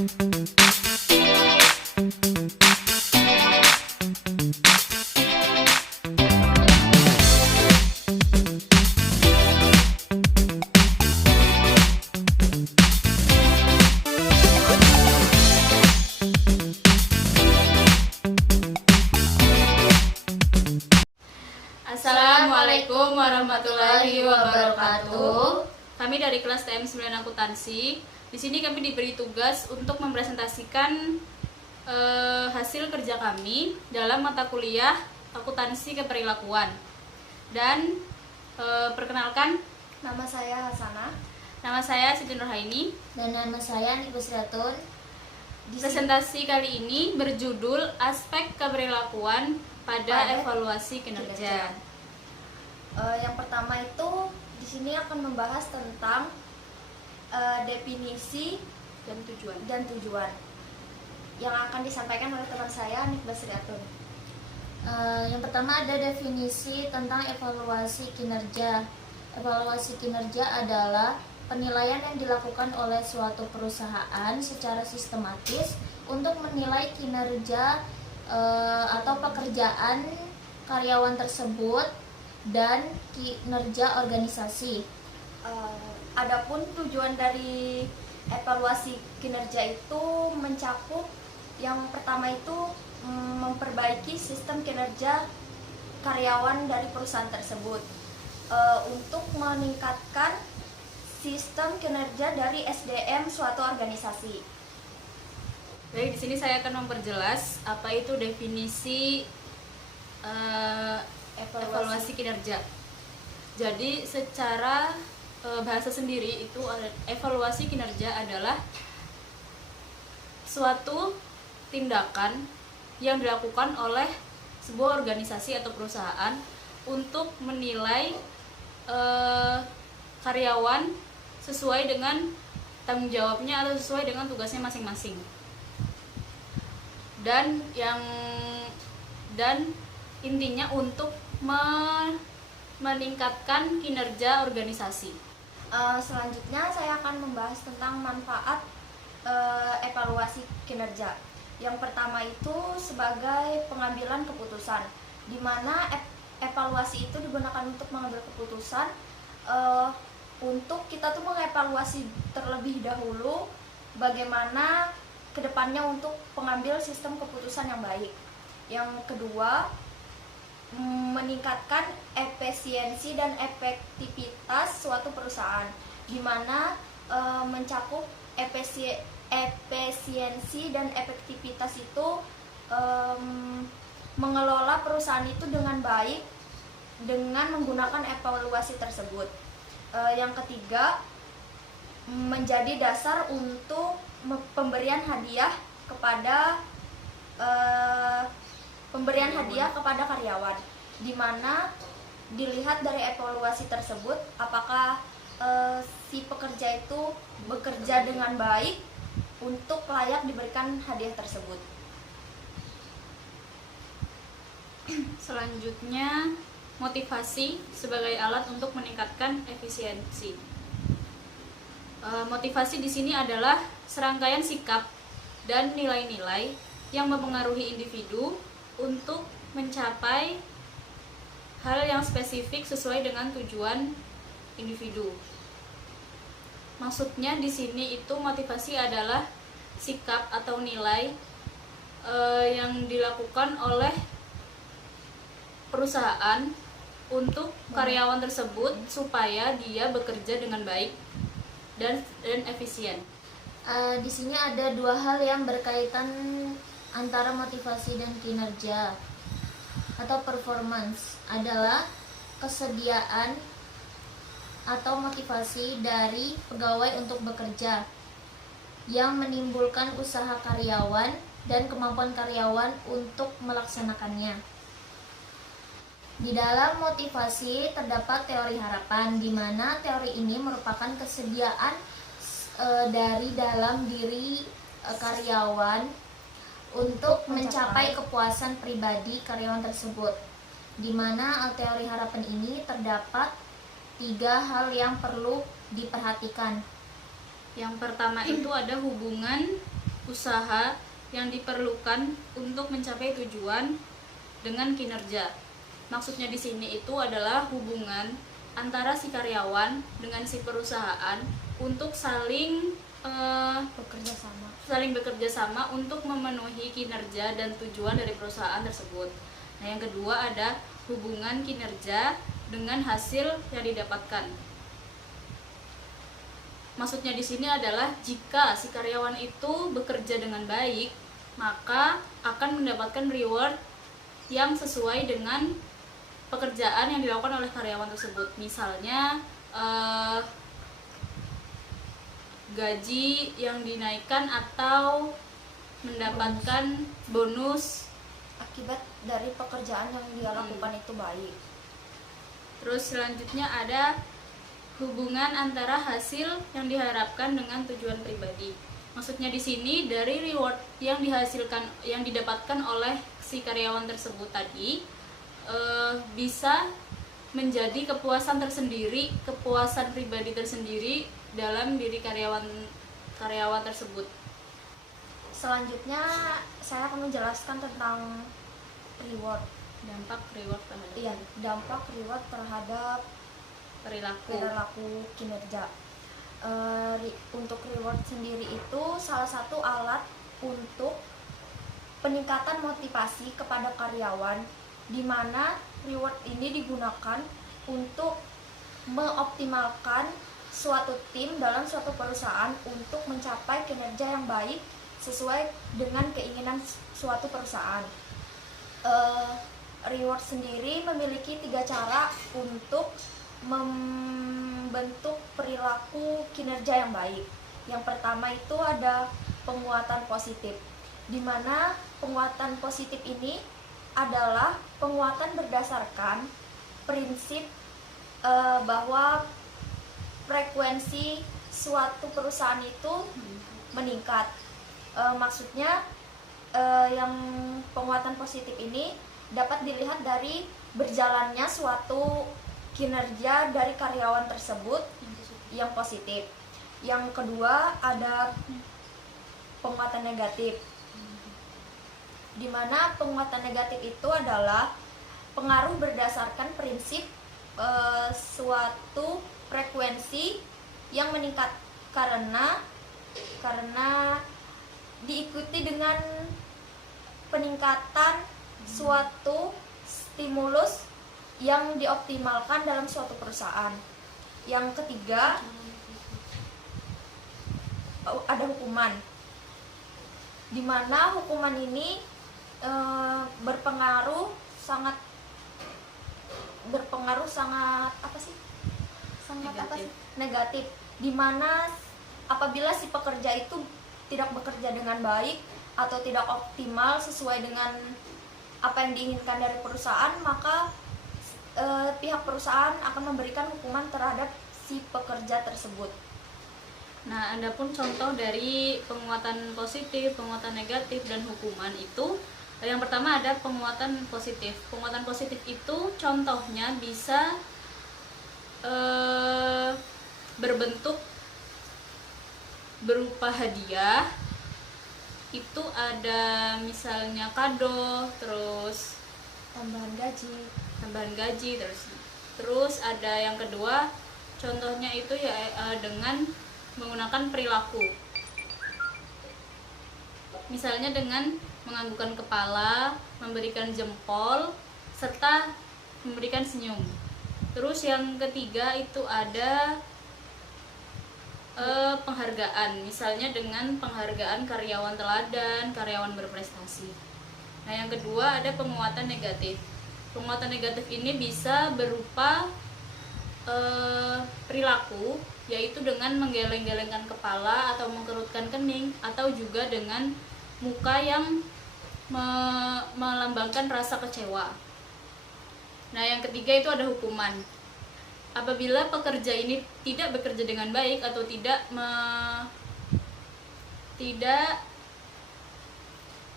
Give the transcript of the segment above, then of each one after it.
Assalamualaikum warahmatullahi wabarakatuh. Kami dari kelas TM9 Akuntansi. Di sini kami diberi tugas untuk mempresentasikan hasil kerja kami dalam mata kuliah Akuntansi Keperilakuan. Dan perkenalkan, nama saya Hasanah. nama saya Siti Nurhaini. Dan nama saya Nik Busriatun. Presentasi kali ini berjudul Aspek Keperilakuan pada Evaluasi Kinerja. Yang pertama itu di sini akan membahas tentang definisi dan tujuan yang akan disampaikan oleh teman saya Nik Busriatun. Yang pertama ada definisi tentang evaluasi kinerja. Evaluasi kinerja adalah penilaian yang dilakukan oleh suatu perusahaan secara sistematis untuk menilai kinerja atau pekerjaan karyawan tersebut dan kinerja organisasi. Adapun tujuan dari evaluasi kinerja itu mencakup yang pertama itu memperbaiki sistem kinerja karyawan dari perusahaan tersebut untuk meningkatkan sistem kinerja dari SDM suatu organisasi. Baik, di sini saya akan memperjelas apa itu definisi evaluasi kinerja. Jadi secara bahasa sendiri itu evaluasi kinerja adalah suatu tindakan yang dilakukan oleh sebuah organisasi atau perusahaan untuk menilai karyawan sesuai dengan tanggung jawabnya atau sesuai dengan tugasnya masing-masing. Dan intinya untuk meningkatkan kinerja organisasi. Selanjutnya saya akan membahas tentang manfaat evaluasi kinerja. Yang pertama itu sebagai pengambilan keputusan, di mana evaluasi itu digunakan untuk mengambil keputusan untuk kita tuh mengevaluasi terlebih dahulu bagaimana kedepannya untuk pengambil sistem keputusan yang baik. Yang kedua, meningkatkan efisiensi dan efektivitas suatu perusahaan, di mana mencakup efisiensi dan efektivitas itu mengelola perusahaan itu dengan baik dengan menggunakan evaluasi tersebut. Yang ketiga, menjadi dasar untuk pemberian hadiah kepada karyawan, di mana dilihat dari evaluasi tersebut apakah si pekerja itu bekerja dengan baik untuk layak diberikan hadiah tersebut. Selanjutnya, motivasi sebagai alat untuk meningkatkan efisiensi. Motivasi di sini adalah serangkaian sikap dan nilai-nilai yang mempengaruhi individu untuk mencapai hal yang spesifik sesuai dengan tujuan individu. Maksudnya di sini itu motivasi adalah sikap atau nilai yang dilakukan oleh perusahaan untuk karyawan tersebut supaya dia bekerja dengan baik dan efisien. Di sini ada dua hal yang berkaitan antara motivasi dan kinerja atau performance, adalah kesediaan atau motivasi dari pegawai untuk bekerja yang menimbulkan usaha karyawan dan kemampuan karyawan untuk melaksanakannya. Di dalam motivasi terdapat teori harapan, di mana teori ini merupakan kesediaan dari dalam diri karyawan untuk mencapai kepuasan pribadi karyawan tersebut. Di mana teori harapan ini terdapat 3 hal yang perlu diperhatikan. Yang pertama itu ada hubungan usaha yang diperlukan untuk mencapai tujuan dengan kinerja. Maksudnya di sini itu adalah hubungan antara si karyawan dengan si perusahaan untuk saling bekerja sama untuk memenuhi kinerja dan tujuan dari perusahaan tersebut. Nah, yang kedua ada hubungan kinerja dengan hasil yang didapatkan. Maksudnya di sini adalah jika si karyawan itu bekerja dengan baik, maka akan mendapatkan reward yang sesuai dengan pekerjaan yang dilakukan oleh karyawan tersebut. Misalnya gaji yang dinaikkan atau mendapatkan bonus akibat dari pekerjaan yang dia lakukan itu baik. Terus selanjutnya ada hubungan antara hasil yang diharapkan dengan tujuan pribadi. Maksudnya di sini dari reward yang didapatkan oleh si karyawan tersebut tadi bisa menjadi kepuasan tersendiri, kepuasan pribadi tersendiri dalam diri karyawan tersebut. Selanjutnya saya akan menjelaskan tentang reward. Dampak reward terhadap perilaku kinerja. Untuk reward sendiri itu salah satu alat untuk peningkatan motivasi kepada karyawan, di mana reward ini digunakan untuk mengoptimalkan suatu tim dalam suatu perusahaan untuk mencapai kinerja yang baik sesuai dengan keinginan suatu perusahaan. Reward sendiri memiliki 3 cara untuk membentuk perilaku kinerja yang baik. Yang pertama itu ada penguatan positif, di mana penguatan positif ini adalah penguatan berdasarkan prinsip bahwa frekuensi suatu perusahaan itu meningkat. Maksudnya yang penguatan positif ini dapat dilihat dari berjalannya suatu kinerja dari karyawan tersebut yang positif. Yang kedua ada penguatan negatif, di mana penguatan negatif itu adalah pengaruh berdasarkan prinsip suatu frekuensi yang meningkat karena diikuti dengan peningkatan suatu stimulus yang dioptimalkan dalam suatu perusahaan. Yang ketiga ada hukuman, di mana hukuman ini berpengaruh sangat negatif, di mana apabila si pekerja itu tidak bekerja dengan baik atau tidak optimal sesuai dengan apa yang diinginkan dari perusahaan, maka pihak perusahaan akan memberikan hukuman terhadap si pekerja tersebut. Nah, adapun contoh dari penguatan positif, penguatan negatif, dan hukuman itu, yang pertama ada penguatan positif. Penguatan positif itu contohnya bisa berbentuk berupa hadiah. Itu ada misalnya kado, terus tambahan gaji, terus ada yang kedua contohnya itu ya dengan menggunakan perilaku, misalnya dengan menganggukkan kepala, memberikan jempol, serta memberikan senyum. Terus yang ketiga itu ada penghargaan, misalnya dengan penghargaan karyawan teladan, karyawan berprestasi. Nah, yang kedua ada penguatan negatif. Penguatan negatif ini bisa berupa perilaku, yaitu dengan menggeleng-gelengkan kepala atau mengkerutkan kening, atau juga dengan muka yang melambangkan rasa kecewa. Nah, yang ketiga itu ada hukuman. Apabila pekerja ini tidak bekerja dengan baik atau tidak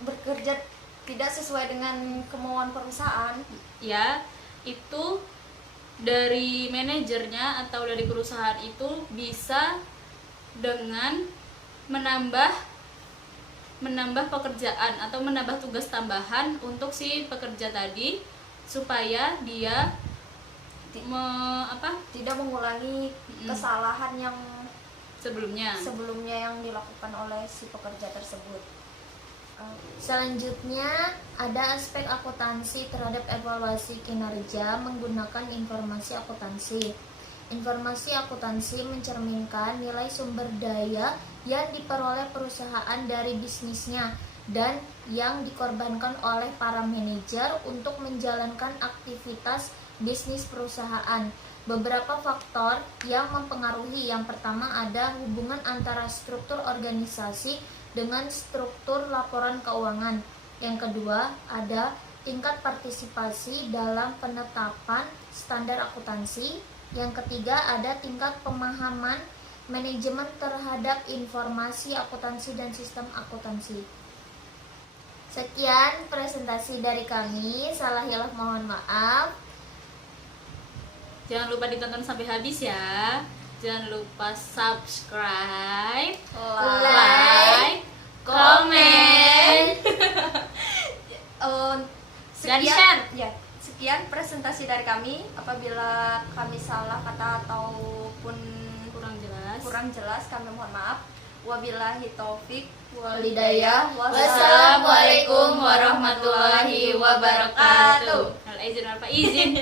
bekerja tidak sesuai dengan kemauan perusahaan, ya, itu dari manajernya atau dari perusahaan itu bisa dengan menambah menambah pekerjaan atau menambah tugas tambahan untuk si pekerja tadi supaya dia tidak mengulangi kesalahan yang sebelumnya. yang dilakukan oleh si pekerja tersebut. Selanjutnya ada aspek akuntansi terhadap evaluasi kinerja menggunakan informasi akuntansi. Informasi akuntansi mencerminkan nilai sumber daya yang diperoleh perusahaan dari bisnisnya dan yang dikorbankan oleh para manajer untuk menjalankan aktivitas bisnis perusahaan. Beberapa faktor yang mempengaruhi, yang pertama ada hubungan antara struktur organisasi dengan struktur laporan keuangan. Yang kedua ada tingkat partisipasi dalam penetapan standar akuntansi. Yang ketiga ada tingkat pemahaman manajemen terhadap informasi akuntansi dan sistem akuntansi. Sekian presentasi dari kami, salah hilaf mohon maaf. Jangan lupa ditonton sampai habis ya. Jangan lupa subscribe, like, komen, Sekian, dan share. ya, sekian presentasi dari kami. Apabila kami salah kata ataupun kurang jelas kami mohon maaf. Wabillahi taufik wal Hidayah. Wassalamualaikum warahmatullahi wabarakatuh. Izin apa izin?